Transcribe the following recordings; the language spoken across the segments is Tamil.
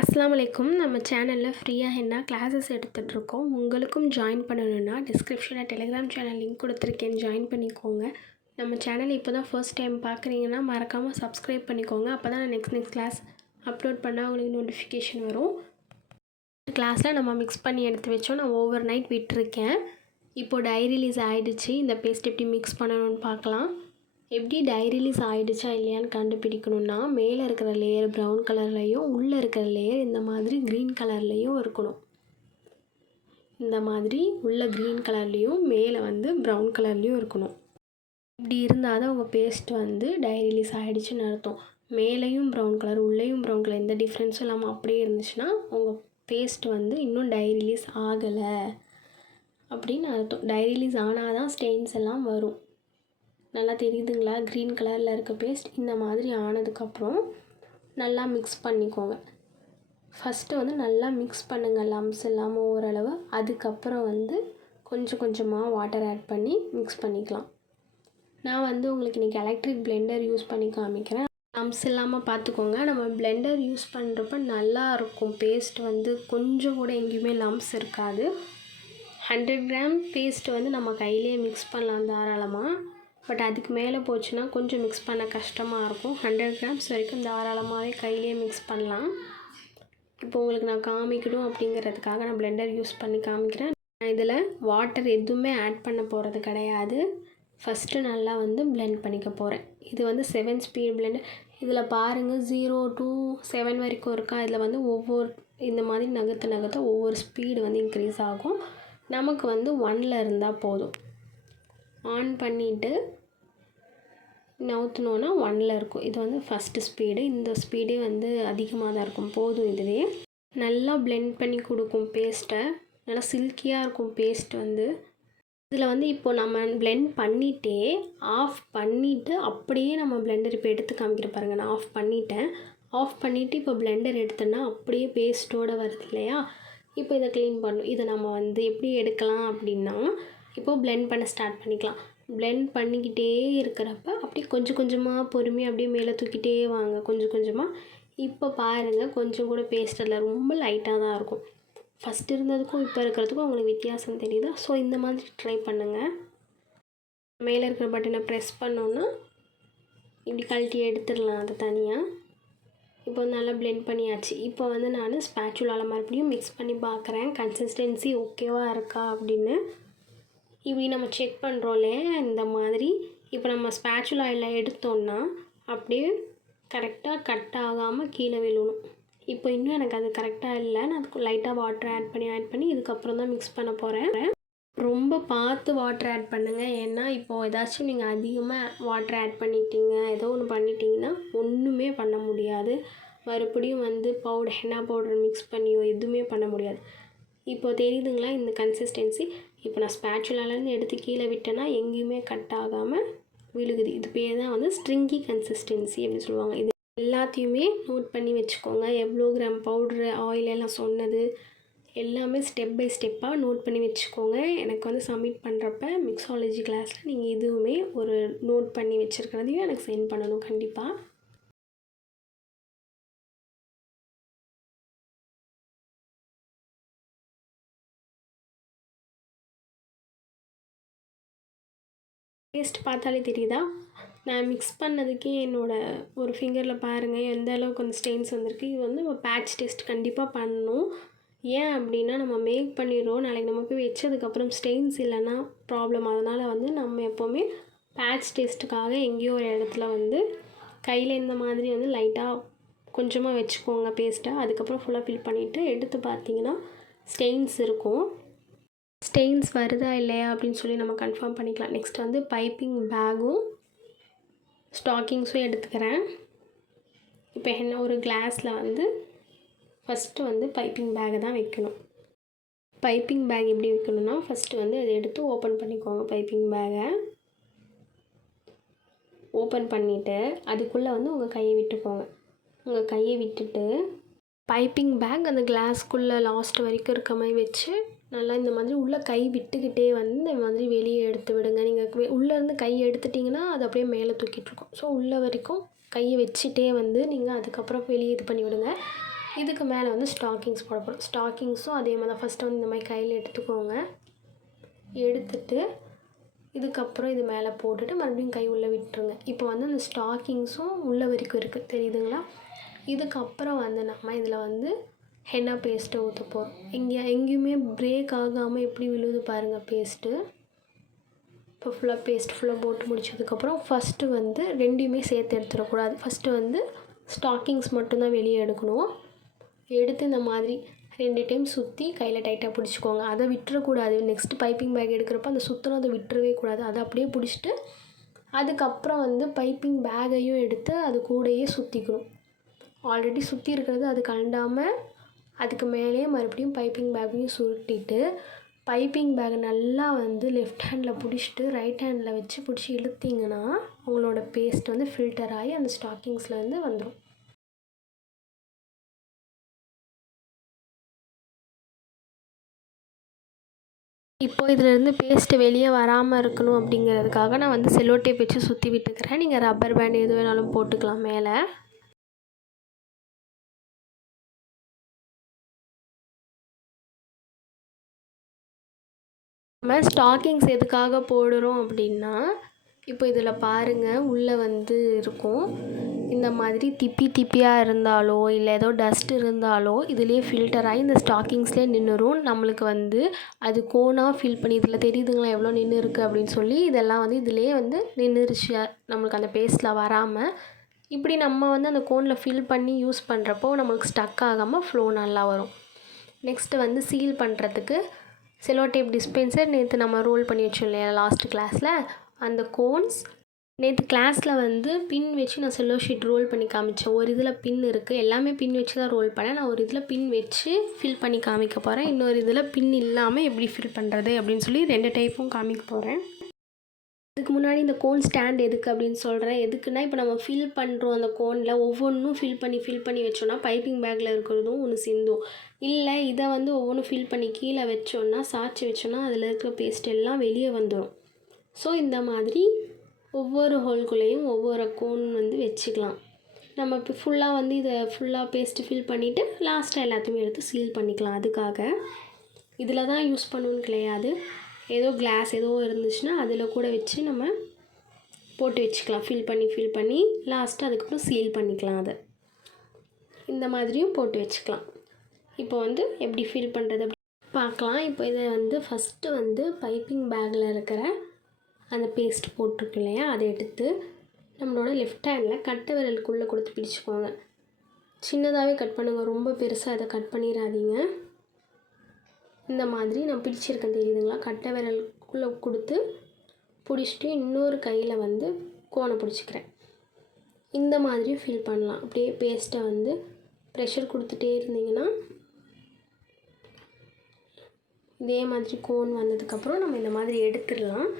அஸ்ஸலாமு அலைக்கும். நம்ம சேனலில் ஃப்ரீயாக ஹென்னா கிளாஸஸ் எடுத்துகிட்ருக்கோம். உங்களுக்கும் ஜாயின் பண்ணணுன்னா டிஸ்கிரிப்ஷனில் டெலிகிராம் சேனல் லிங்க் கொடுத்துருக்கேன், ஜாயின் பண்ணிக்கோங்க. நம்ம சேனல் இப்போ தான் ஃபர்ஸ்ட் டைம் பார்க்குறீங்கன்னா மறக்காமல் சப்ஸ்கிரைப் பண்ணிக்கோங்க. அப்போ தான் நான் நெக்ஸ்ட் கிளாஸ் அப்லோட் பண்ணால் உங்களுக்கு நோட்டிஃபிகேஷன் வரும். கிளாஸில் நம்ம மிக்ஸ் பண்ணி எடுத்து வச்சோம். நான் ஓவர் நைட் விட்டுருக்கேன். இப்போது டை ரிலீஸ் ஆகிடுச்சு. இந்த பேஸ்ட் எப்படி மிக்ஸ் பண்ணணும்னு பார்க்கலாம். எப்படி டை ரிலீஸ் ஆகிடுச்சா இல்லையான்னு கண்டுபிடிக்கணுன்னா, மேலே இருக்கிற லேயர் ப்ரௌன் கலர்லேயும் உள்ளே இருக்கிற லேயர் இந்த மாதிரி க்ரீன் கலர்லேயும் இருக்கணும். இந்த மாதிரி உள்ள க்ரீன் கலர்லேயும் மேலே ப்ரௌன் கலர்லேயும் இருக்கணும். இப்படி இருந்தால் தான் உங்கள் பேஸ்ட் டை ரிலீஸ் ஆகிடுச்சுன்னு அர்த்தம். மேலேயும் ப்ரௌன் கலர் உள்ளேயும் ப்ரௌன் கலர் எந்த டிஃப்ரென்ஸும் இல்லாமல் அப்படியே இருந்துச்சுன்னா உங்கள் பேஸ்ட் இன்னும் டை ரிலீஸ் ஆகலை அப்படின்னு அர்த்தம். டை ரிலீஸ் ஆனால் தான் ஸ்டெயின்ஸ் எல்லாம் வரும். நல்லா தெரியுதுங்களா? க்ரீன் கலரில் இருக்க பேஸ்ட் இந்த மாதிரி ஆனதுக்கப்புறம் நல்லா மிக்ஸ் பண்ணிக்கோங்க. ஃபஸ்ட்டு நல்லா மிக்ஸ் பண்ணுங்கள், லம்ஸ் இல்லாமல் ஓரளவு. அதுக்கப்புறம் கொஞ்சம் கொஞ்சமாக வாட்டர் ஆட் பண்ணி மிக்ஸ் பண்ணிக்கலாம். நான் உங்களுக்கு இன்றைக்கி எலக்ட்ரிக் பிளெண்டர் யூஸ் பண்ணி காமிக்கிறேன். லம்ஸ் இல்லாமல் பார்த்துக்கோங்க. நம்ம பிளெண்டர் யூஸ் பண்ணுறப்ப நல்லாயிருக்கும். பேஸ்ட் கொஞ்சம் கூட எங்கேயுமே லம்ஸ் இருக்காது. 100 கிராம் பேஸ்ட் நம்ம கையிலே மிக்ஸ் பண்ணலாம் தாராளமாக. பட் அதுக்கு மேலே போச்சுன்னா கொஞ்சம் மிக்ஸ் பண்ண கஷ்டமாக இருக்கும். 100 கிராம்ஸ் வரைக்கும் தாராளமாகவே கையிலே மிக்ஸ் பண்ணலாம். இப்போ உங்களுக்கு நான் காமிக்கணும் அப்படிங்கிறதுக்காக நான் பிளெண்டர் யூஸ் பண்ணி காமிக்கிறேன். நான் இதில் வாட்டர் எதுவுமே ஆட் பண்ண போகிறது கிடையாது. ஃபஸ்ட்டு நல்லா பிளெண்ட் பண்ணிக்க போகிறேன். இது 7 ஸ்பீட் பிளெண்டர். இதில் பாருங்கள் 0 to 7 வரைக்கும் இருக்கா. இதில் ஒவ்வொரு இந்த மாதிரி நகர்த்த ஒவ்வொரு ஸ்பீடு இன்க்ரீஸ் ஆகும். நமக்கு 1ல் இருந்தால் போதும். ஆன் பண்ணிவிட்டு நவுத்துனோன்னா 1ல் இருக்கும். இது ஃபஸ்ட்டு ஸ்பீடு. இந்த ஸ்பீடே அதிகமாக தான் இருக்கும். போதும். இதுவே நல்லா பிளெண்ட் பண்ணி கொடுக்கும் பேஸ்ட்டை. நல்லா சில்கியாக இருக்கும் பேஸ்ட். இதில் இப்போ நம்ம பிளெண்ட் பண்ணிவிட்டே ஆஃப் பண்ணிவிட்டு அப்படியே நம்ம பிளெண்டர் இப்போ எடுத்து காமிக்கிற பாருங்கள். நான் ஆஃப் பண்ணிட்டேன். ஆஃப் பண்ணிவிட்டு இப்போ பிளெண்டர் எடுத்தோன்னா அப்படியே பேஸ்ட்டோடு வருது இல்லையா? இப்போ இதை க்ளீன் பண்ணணும். இதை நம்ம எப்படி எடுக்கலாம் அப்படின்னா, இப்போது பிளெண்ட் பண்ண ஸ்டார்ட் பண்ணிக்கலாம். பிளெண்ட் பண்ணிக்கிட்டே இருக்கிறப்ப அப்படியே கொஞ்சம் கொஞ்சமாக பொறுமையாக அப்படியே மேலே தூக்கிட்டே வாங்க கொஞ்சம் கொஞ்சமாக. இப்போ பாருங்கள் கொஞ்சம் கூட பேஸ்ட் இல்லை, ரொம்ப லைட்டாக தான் இருக்கும். ஃபஸ்ட் இருந்ததுக்கும் இப்போ இருக்கிறதுக்கும் உங்களுக்கு வித்தியாசம் தெரியுதா? ஸோ இந்த மாதிரி ட்ரை பண்ணுங்கள். மேலே இருக்கிற பட்டனை ப்ரெஸ் பண்ணோன்னா இப்படி கழட்டி எடுத்துடலாம் அதை தனியாக. இப்போ நல்லா பிளெண்ட் பண்ணியாச்சு. இப்போ நான் ஸ்பேச்சுலால் மறுபடியும் மிக்ஸ் பண்ணி பார்க்குறேன் கன்சிஸ்டன்சி ஓகேவாக இருக்கா அப்படின்னு. இப்படி நம்ம செக் பண்ணுறோம் இல்லையா? இந்த மாதிரி இப்போ நம்ம ஸ்பேச்சுலாயில் எடுத்தோன்னா அப்படியே கரெக்டாக கட் ஆகாமல் கீழே விழணும். இப்போ இன்னும் எனக்கு அது கரெக்டாக இல்லை. நான் அதுக்கு லைட்டாக வாட்டர் ஆட் பண்ணி இதுக்கப்புறம் தான் மிக்ஸ் பண்ண போகிறேன். ரொம்ப பார்த்து வாட்டர் ஆட் பண்ணுங்கள். ஏன்னா இப்போது ஏதாச்சும் நீங்கள் அதிகமாக வாட்டர் ஆட் பண்ணிட்டீங்க, ஏதோ ஒன்று பண்ணிட்டீங்கன்னா ஒன்றுமே பண்ண முடியாது. மறுபடியும் ஹென்னா பவுடர் மிக்ஸ் பண்ணியோ எதுவுமே பண்ண முடியாது. இப்போ தெரியுதுங்களா இந்த கன்சிஸ்டன்சி? இப்போ நான் ஸ்பேச்சுலாலேருந்து எடுத்து கீழே விட்டேன்னா எங்கேயுமே கட் ஆகாமல் விழுகுது. இது பேர் தான் ஸ்ட்ரிங்கி கன்சிஸ்டன்சி அப்படின்னு சொல்லுவாங்க. இது எல்லாத்தையுமே நோட் பண்ணி வச்சுக்கோங்க. எவ்வளோ கிராம் பவுட்ரு, ஆயில் எல்லாம் சொன்னது எல்லாமே ஸ்டெப் பை ஸ்டெப்பாக நோட் பண்ணி வச்சுக்கோங்க. எனக்கு சப்மிட் பண்ணுறப்ப மிக்ஸாலஜி கிளாஸில் நீங்கள் இதுவுமே ஒரு நோட் பண்ணி வச்சுருக்கிறதையும் எனக்கு சென்ட் பண்ணணும் கண்டிப்பாக. டேஸ்ட் பார்த்தாலே தெரியுதா? நான் மிக்ஸ் பண்ணதுக்கே என்னோடய ஒரு ஃபிங்கரில் பாருங்கள் எந்த அளவுக்கு ஸ்டெயின்ஸ் வந்திருக்கு. இது நம்ம பேட்ச் டெஸ்ட் கண்டிப்பாக பண்ணணும். ஏன் அப்படின்னா நம்ம மேக் பண்ணிடுறோம், நாளைக்கு நம்ம போய் வச்சதுக்கப்புறம் ஸ்டெயின்ஸ் இல்லைன்னா ப்ராப்ளம். அதனால் நம்ம எப்போவுமே பேட்ச் டெஸ்ட்டுக்காக எங்கேயோ ஒரு இடத்துல கையில் இந்த மாதிரி லைட்டாக கொஞ்சமாக வச்சுக்கோங்க பேஸ்ட்டை. அதுக்கப்புறம் ஃபுல்லாக ஃபில் பண்ணிவிட்டு எடுத்து பார்த்தீங்கன்னா ஸ்டெயின்ஸ் இருக்கும். ஸ்டெயின்ஸ் வருதா இல்லையா அப்படின்னு சொல்லி நம்ம கன்ஃபார்ம் பண்ணிக்கலாம். நெக்ஸ்ட் பைப்பிங் பேக்கும் ஸ்டாக்கிங்ஸும் எடுத்துக்கிறேன். இப்போ என்ன ஒரு கிளாஸில் ஃபஸ்ட்டு பைப்பிங் பேக்கை தான் வைக்கணும். பைப்பிங் பேக் எப்படி வைக்கணும்னா ஃபஸ்ட்டு அதை எடுத்து ஓப்பன் பண்ணிக்கோங்க. பைப்பிங் பேக்கை ஓப்பன் பண்ணிவிட்டு அதுக்குள்ளே உங்கள் கையை விட்டுக்கோங்க. உங்கள் கையை விட்டுட்டு பைப்பிங் பேக் அந்த கிளாஸ்க்குள்ளே லாஸ்ட் வரைக்கும் இருக்க மாதிரி வச்சு நல்லா இந்த மாதிரி உள்ளே கை விட்டுக்கிட்டே இந்த மாதிரி வெளியே எடுத்து விடுங்க. நீங்கள் உள்ளேருந்து கை எடுத்துட்டிங்கன்னா அது அப்படியே மேலே தூக்கிட்டுருக்கும். ஸோ உள்ளே வரைக்கும் கையை வச்சுட்டே நீங்கள் அதுக்கப்புறம் வெளியே இது பண்ணி விடுங்க. இதுக்கு மேலே வந்து ஸ்டாக்கிங்ஸ் போட போகிறோம். ஸ்டாக்கிங்ஸும் அதே மாதிரி தான். ஃபஸ்ட்டு வந்து இந்த மாதிரி கையில் எடுத்துக்கோங்க. எடுத்துட்டு இதுக்கப்புறம் இது மேலே போட்டுட்டு மறுபடியும் கை உள்ளே விட்டுருங்க. இப்போ வந்து அந்த ஸ்டாக்கிங்ஸும் உள்ளே வரைக்கும் இருக்குது, தெரியுதுங்களா? இதுக்கப்புறம் வந்து நம்ம இதில் வந்து ஹென்னா பேஸ்ட்டை ஊற்ற போகிறோம். எங்கேயுமே பிரேக் ஆகாமல் எப்படி விழுது பாருங்கள் பேஸ்ட்டு. இப்போ ஃபுல்லாக பேஸ்ட் ஃபுல்லாக போட்டு முடிச்சதுக்கப்புறம் ஃபஸ்ட்டு வந்து ரெண்டையுமே சேர்த்து எடுத்துடக்கூடாது. ஃபஸ்ட்டு வந்து ஸ்டாக்கிங்ஸ் மட்டும்தான் வெளியே எடுக்கணும். எடுத்து இந்த மாதிரி 2 டைம் சுற்றி கையில் டைட்டாக பிடிச்சிக்கோங்க. அதை விட்டுறக்கூடாது. நெக்ஸ்ட்டு பைப்பிங் பேக் எடுக்கிறப்ப அந்த சுற்றினதை விட்டுறவே கூடாது. அதை அப்படியே பிடிச்சிட்டு அதுக்கப்புறம் வந்து பைப்பிங் பேக்கையும் எடுத்து அது கூடயே சுற்றிக்கணும். ஆல்ரெடி சுற்றி இருக்கிறது அது கலண்டாமல் அதுக்கு மேலேயே மறுபடியும் பைப்பிங் பேக்கையும் சுருட்டிட்டு பைப்பிங் பேக்கை நல்லா வந்து லெஃப்ட் ஹேண்டில் பிடிச்சிட்டு ரைட் ஹேண்டில் வச்சு பிடிச்சி இழுத்திங்கன்னா உங்களோட பேஸ்ட் வந்து ஃபில்டர் ஆகி அந்த ஸ்டாக்கிங்ஸ்லேருந்து வந்துடும். இப்போ இதிலேருந்து பேஸ்ட்டு வெளியே வராமல் இருக்கணும் அப்படிங்கிறதுக்காக நான் வந்து செல்லோ டேப் வச்சு சுற்றி விட்டுக்கிறேன். நீங்கள் ரப்பர் பேண்ட் எது வேணாலும் போட்டுக்கலாம் மேலே. நம்ம ஸ்டாக்கிங்ஸ் எதுக்காக போடுறோம் அப்படின்னா, இப்போ இதில் பாருங்கள் உள்ளே வந்து இருக்கும். இந்த மாதிரி திப்பியாக இருந்தாலோ இல்லை ஏதோ டஸ்ட் இருந்தாலோ இதுலேயே ஃபில்டர் ஆகி இந்த ஸ்டாக்கிங்ஸ்லேயே நின்றுரும். நம்மளுக்கு வந்து அது கோனாக ஃபீல் பண்ணி இதில் தெரியுதுங்களா எவ்வளோ நின்று இருக்குது அப்படின்னு சொல்லி இதெல்லாம் வந்து இதிலேயே வந்து நின்றுருச்சு நம்மளுக்கு அந்த பேஸ்ட்டில் வராமல். இப்படி நம்ம வந்து அந்த கோனில் ஃபில் பண்ணி யூஸ் பண்ணுறப்போ நம்மளுக்கு ஸ்டக் ஆகாமல் ஃப்ளோ நல்லா வரும். நெக்ஸ்ட்டு வந்து சீல் பண்ணுறதுக்கு செல்லோ டேப் டிஸ்பென்சர் நேற்று நம்ம ரோல் பண்ணி வச்சோம் இல்லையா லாஸ்ட் கிளாஸில், அந்த கோன்ஸ் நேற்று கிளாஸில் வந்து பின் வச்சு நான் செல்லோ ஷீட் ரோல் பண்ணி காமிச்சேன். ஒரு இதில் பின் இருக்குது, எல்லாமே பின் வச்சு தான் ரோல் பண்ணேன். நான் ஒரு இதில் பின் வச்சு ஃபில் பண்ணி காமிக்க போகிறேன். இன்னொரு இதில் பின் இல்லாமல் எப்படி ஃபில் பண்ணுறது அப்படின்னு சொல்லி 2 டைப்பும் காமிக்க போகிறேன். அதுக்கு முன்னாடி இந்த கோன் ஸ்டாண்ட் எதுக்கு அப்படின்னு சொல்கிறேன். எதுக்குன்னா இப்போ நம்ம ஃபில் பண்ணுறோம் அந்த கோனில் ஒவ்வொன்றும் ஃபில் பண்ணி வச்சோன்னா பைப்பிங் பேக்கில் இருக்கிறதும் ஒன்று சிந்தும். இல்லை இதை வந்து ஒவ்வொன்றும் ஃபில் பண்ணி கீழே வச்சோன்னா சாய்ச்சி வச்சோன்னா அதில் இருக்கிற பேஸ்ட் எல்லாம் வெளியே வந்துடும். ஸோ இந்த மாதிரி ஒவ்வொரு ஹோல்குள்ளேயும் ஒவ்வொரு கோன் வந்து வச்சுக்கலாம். நம்ம இப்போ ஃபுல்லாக வந்து இதை ஃபுல்லாக பேஸ்ட்டு ஃபில் பண்ணிவிட்டு லாஸ்ட்டாக எல்லாத்தையுமே எடுத்து சீல் பண்ணிக்கலாம். அதுக்காக இதில் தான் யூஸ் பண்ணணுன்னு கிடையாது. ஏதோ கிளாஸ் ஏதோ இருந்துச்சுன்னா அதில் கூட வச்சு நம்ம போட்டு வச்சுக்கலாம். ஃபில் பண்ணி லாஸ்ட்டு அதுக்கப்புறம் சீல் பண்ணிக்கலாம். அதை இந்த மாதிரியும் போட்டு வச்சுக்கலாம். இப்போ வந்து எப்படி ஃபில் பண்ணுறது அப்படி பார்க்கலாம். இப்போ இதை வந்து ஃபஸ்ட்டு வந்து பைப்பிங் பேக்கில் இருக்கிற அந்த பேஸ்ட் போட்டிருக்கு இல்லையா அதை எடுத்து நம்மளோட லெஃப்ட் ஹேண்டில் கட்டை விரலுக்குள்ளே கொடுத்து பிடிச்சிக்கோங்க. சின்னதாகவே கட் பண்ணுங்கள், ரொம்ப பெருசாக அதை கட் பண்ணிடாதீங்க. இந்த மாதிரி நான் பிடிச்சிருக்கேன் தெரியுதுங்களா, கட்டை விரலுக்குள்ளே கொடுத்து பிடிச்சிட்டு இன்னொரு கையில் வந்து கோனை பிடிச்சிக்கிறேன். இந்த மாதிரியும் ஃபில் பண்ணலாம். அப்படியே பேஸ்ட்டை வந்து ப்ரெஷர் கொடுத்துட்டே இருந்தீங்கன்னா இதே மாதிரி கோன் வந்ததுக்கப்புறம் நம்ம இந்த மாதிரி எடுத்துடலாம்.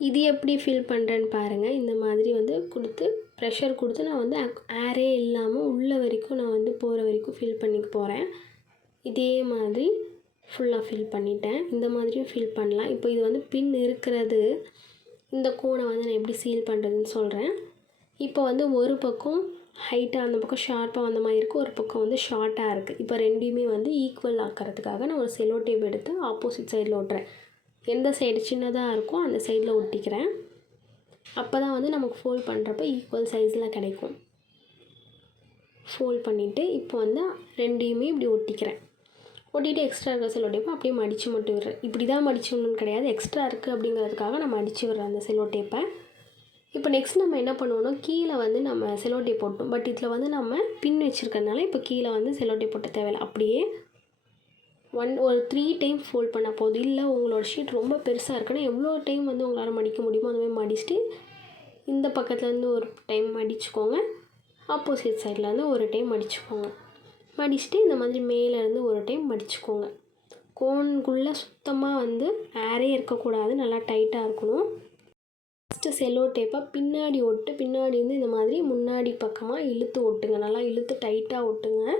இது எப்படி ஃபில் பண்ணுறேன்னு பாருங்கள். இந்த மாதிரி வந்து கொடுத்து ப்ரெஷர் கொடுத்து நான் வந்து ஏரே இல்லாமல் உள்ள வரைக்கும் நான் வந்து போகிற வரைக்கும் ஃபில் பண்ணிக்க போகிறேன். இதே மாதிரி ஃபுல்லாக ஃபில் பண்ணிட்டேன். இந்த மாதிரியும் ஃபில் பண்ணலாம். இப்போ இது வந்து பின் இருக்கிறது இந்த கோனை வந்து நான் எப்படி சீல் பண்ணுறதுன்னு சொல்கிறேன். இப்போ வந்து ஒரு பக்கம் ஹைட்டாக அந்த பக்கம் ஷார்ப்பாக வந்த மாதிரி இருக்குது, ஒரு பக்கம் வந்து ஷார்ட்டாக இருக்குது. இப்போ ரெண்டையுமே வந்து ஈக்குவல் ஆக்கிறதுக்காக நான் ஒரு செல்லோ டேப் எடுத்து ஆப்போசிட் சைடில் ஒட்டுறேன். எந்த சைடு சின்னதாக இருக்கோ அந்த சைடில் ஒட்டிக்கிறேன். அப்போ தான் வந்து நமக்கு ஃபோல்ட் பண்ணுறப்ப ஈக்குவல் சைஸில் கிடைக்கும். ஃபோல்ட் பண்ணிவிட்டு இப்போ வந்து ரெண்டையுமே இப்படி ஒட்டிக்கிறேன். ஒட்டிட்டு எக்ஸ்ட்ரா இருக்கிற செல்லோ டேப்பை அப்படியே மடித்து மட்டும் விடுறேன். இப்படி தான் மடிச்சுடணும்னு கிடையாது, எக்ஸ்ட்ரா இருக்குது அப்படிங்கிறதுக்காக நான் மடித்து விடுறேன் அந்த செல்லோ டேப்பை. இப்போ நெக்ஸ்ட் நம்ம என்ன பண்ணுவோம்னா கீழே வந்து நம்ம செல்லோ டேப் போட்டோம், பட் இதில் வந்து நம்ம பின் வச்சுருக்கறதுனால இப்போ கீழே வந்து செல்லோ டேப் போட்ட தேவையில்லை. அப்படியே ஒரு 3 டைம் ஃபோல்ட் பண்ணால் போதும். இல்லை உங்களோட ஷீட் ரொம்ப பெருசாக இருக்குன்னா எவ்வளோ டைம் வந்து உங்களால் மடிக்க முடியுமோ அந்த மாதிரி மடிச்சுட்டு இந்த பக்கத்துலேருந்து ஒரு டைம் மடிச்சுக்கோங்க, ஆப்போசிட் சைட்லேருந்து ஒரு டைம் மடிச்சுக்கோங்க. மடிச்சுட்டு இந்த மாதிரி மேலேருந்து ஒரு டைம் மடிச்சுக்கோங்க. கோனுக்குள்ளே சுத்தமாக வந்து ஏரே இருக்கக்கூடாது, நல்லா டைட்டாக இருக்கணும். ஃபஸ்ட்டு செல்லோ டேப்பை பின்னாடி பின்னாடி வந்து இந்த மாதிரி முன்னாடி பக்கமாக இழுத்து ஒட்டுங்க, நல்லா இழுத்து டைட்டாக ஒட்டுங்க.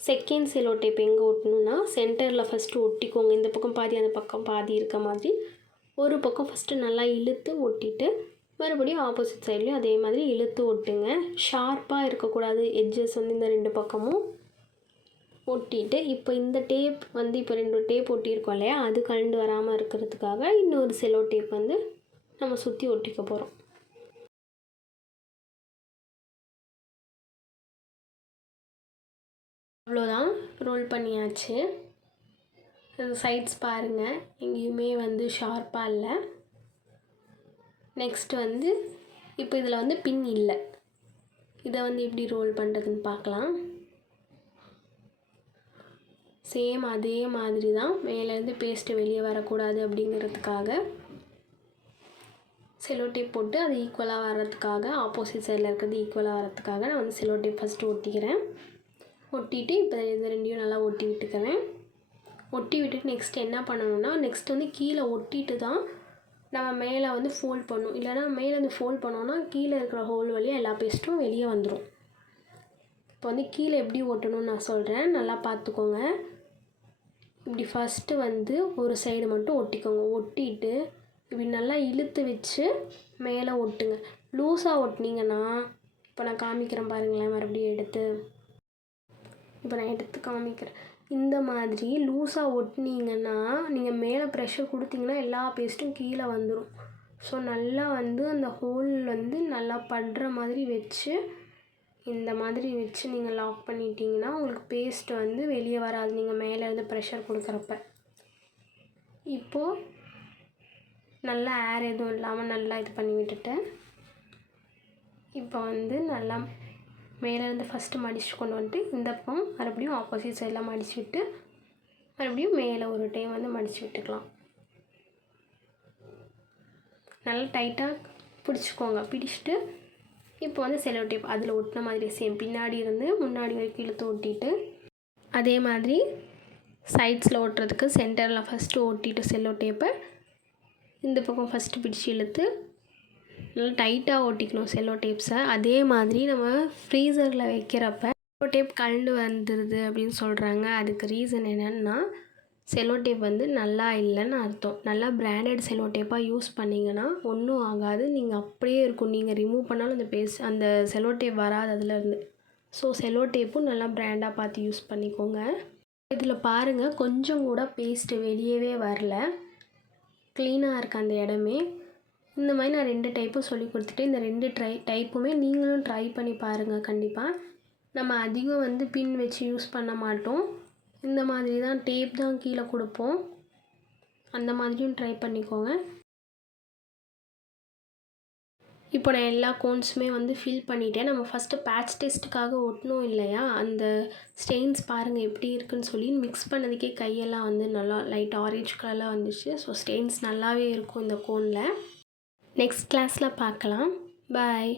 செகண்ட் செல்லோ டேப் எங்கே ஒட்டணுன்னா சென்டரில் ஃபஸ்ட்டு ஒட்டிக்கோங்க. இந்த பக்கம் பாதி அந்த பக்கம் பாதி இருக்க மாதிரி ஒரு பக்கம் ஃபஸ்ட்டு நல்லா இழுத்து ஒட்டிட்டு மறுபடியும் ஆப்போசிட் சைட்லேயும் அதே மாதிரி இழுத்து ஒட்டுங்க. ஷார்ப்பாக இருக்கக்கூடாது, எட்ஜஸ் வந்து இந்த 2 பக்கமும் ஒட்டிட்டு, இப்போ இந்த டேப் வந்து இப்போ 2 டேப் ஒட்டியிருக்கோம் இல்லையா, அது கழண்டு வராமல் இருக்கிறதுக்காக இன்னொரு செலோ டேப் வந்து நம்ம சுற்றி ஒட்டிக்க போகிறோம். அவ்வளோதான், ரோல் பண்ணியாச்சு. சைட்ஸ் பாருங்கள், எங்கேயுமே வந்து ஷார்ப்பாக இல்லை. நெக்ஸ்ட்டு வந்து இப்போ இதில் வந்து பின் இல்லை. இதை வந்து எப்படி ரோல் பண்ணுறதுன்னு பார்க்கலாம். சேம் அதே மாதிரி தான், மேலேருந்து பேஸ்ட்டு வெளியே வரக்கூடாது அப்படிங்கிறதுக்காக செலோ டேப் போட்டு அது ஈக்குவலாக வர்றதுக்காக, ஆப்போசிட் சைடில் இருக்கிறது ஈக்குவலாக வர்றதுக்காக நான் வந்து செலோ டேப் ஃபஸ்ட்டு ஒட்டிக்கிறேன். ஒட்டிட்டு இப்போ இது 2யும் நல்லா ஒட்டி விட்டுக்கிறேன். ஒட்டி விட்டுட்டு நெக்ஸ்ட் என்ன பண்ணணும்னா, நெக்ஸ்ட் வந்து கீழே ஒட்டிட்டு தான் நம்ம மேலே வந்து ஃபோல்ட் பண்ணணும். இல்லைனா மேலே வந்து ஃபோல்ட் பண்ணோன்னா கீழே இருக்கிற ஹோல் வழியாக எல்லா பேஸ்ட்டும் வெளியே வந்துடும். இப்போ வந்து கீழே எப்படி ஒட்டணும்னு நான் சொல்கிறேன், நல்லா பார்த்துக்கோங்க. இப்படி ஃபஸ்ட்டு வந்து ஒரு சைடு மட்டும் ஒட்டிக்கோங்க. ஒட்டிட்டு இப்படி நல்லா இழுத்து வச்சு மேலே ஒட்டுங்க. லூஸாக ஒட்டினீங்கன்னா, இப்போ நான் காமிக்கிறேன் பாருங்களேன், மறுபடியும் எடுத்து இப்போ நான் எடுத்து காமிக்கிறேன். இந்த மாதிரி லூஸாக ஒட்டினீங்கன்னா நீங்கள் மேலே ப்ரெஷர் கொடுத்தீங்கன்னா எல்லா பேஸ்ட்டும் கீழே வந்துடும். ஸோ நல்லா வந்து அந்த ஹோல் வந்து நல்லா படுற மாதிரி வச்சு, இந்த மாதிரி வச்சு நீங்கள் லாக் பண்ணிட்டீங்கன்னா உங்களுக்கு பேஸ்ட் வந்து வெளியே வராது நீங்கள் மேலே இருந்து ப்ரெஷர் கொடுக்குறப்ப. இப்போது நல்லா ஏர் எதுவும் இல்லாமல் நல்லா இது பண்ணி விட்டுட்டேன். இப்போ வந்து நல்லா மேலேருந்து ஃபஸ்ட்டு மடித்து கொண்டு வந்துட்டு இந்த பக்கம் மறுபடியும் ஆப்போசிட் சைடெலாம் மடித்து விட்டு மறுபடியும் மேலே ஒரு டைம் வந்து மடித்து விட்டுக்கலாம். நல்லா டைட்டாக பிடிச்சிக்கோங்க. பிடிச்சிட்டு இப்போ வந்து செலோ டேப் அதில் ஒட்டின மாதிரி சேம் பின்னாடி இருந்து முன்னாடி வரைக்கும் இழுத்து ஒட்டிட்டு, அதே மாதிரி சைட்ஸில் ஒட்டுறதுக்கு சென்டரில் ஃபஸ்ட்டு ஒட்டிட்டு செல்லோ டேப்பை இந்த பக்கம் ஃபஸ்ட்டு பிடிச்சி இழுத்து நல்லா டைட்டாக ஒட்டிக்கணும் செல்லோ டேப்ஸை. அதே மாதிரி நம்ம ஃப்ரீசரில் வைக்கிறப்ப செல்லோ டேப் கழண்டு வந்துடுது அப்படின்னு சொல்கிறாங்க. அதுக்கு ரீசன் என்னென்னா, செல்லோ டேப் வந்து நல்லா இல்லைன்னு அர்த்தம். நல்லா பிராண்டட் செல்லோ டேப்பாக யூஸ் பண்ணிங்கன்னா ஒன்றும் ஆகாது, நீங்கள் அப்படியே இருக்கும். நீங்கள் ரிமூவ் பண்ணாலும் அந்த செல்லோ டேப் வராது அதுலேருந்து. ஸோ செல்லோ டேப்பும் நல்லா பிராண்டாக பார்த்து யூஸ் பண்ணிக்கோங்க. இதில் பாருங்கள், கொஞ்சம் கூட பேஸ்ட்டு வெளியவே வரல, க்ளீனாக இருக்குது அந்த இடமே. இந்த மாதிரி நான் 2 டைப்பும் சொல்லி கொடுத்துட்டு, இந்த 2 டைப்புமே நீங்களும் ட்ரை பண்ணி பாருங்கள். கண்டிப்பாக நம்ம அதிகம் வந்து பின் வச்சு யூஸ் பண்ண மாட்டோம், இந்த மாதிரி தான் டேப் தான் கீழே கொடுப்போம். அந்த மாதிரியும் ட்ரை பண்ணிக்கோங்க. இப்போ நான் எல்லா கோன்ஸுமே வந்து ஃபில் பண்ணிவிட்டேன். நம்ம ஃபஸ்ட்டு பேட்ச் டெஸ்ட்டுக்காக ஒட்டணும் இல்லையா, அந்த ஸ்டெயின்ஸ் பாருங்கள் எப்படி இருக்குதுன்னு சொல்லி மிக்ஸ் பண்ணதுக்கே கையெல்லாம் வந்து நல்லா லைட் ஆரேஞ்ச் கலரில் வந்துச்சு. ஸோ ஸ்டெயின்ஸ் நல்லாவே இருக்கும் இந்த கோனில். நெக்ஸ்ட் கிளாஸில் பார்க்கலாம். பாய்.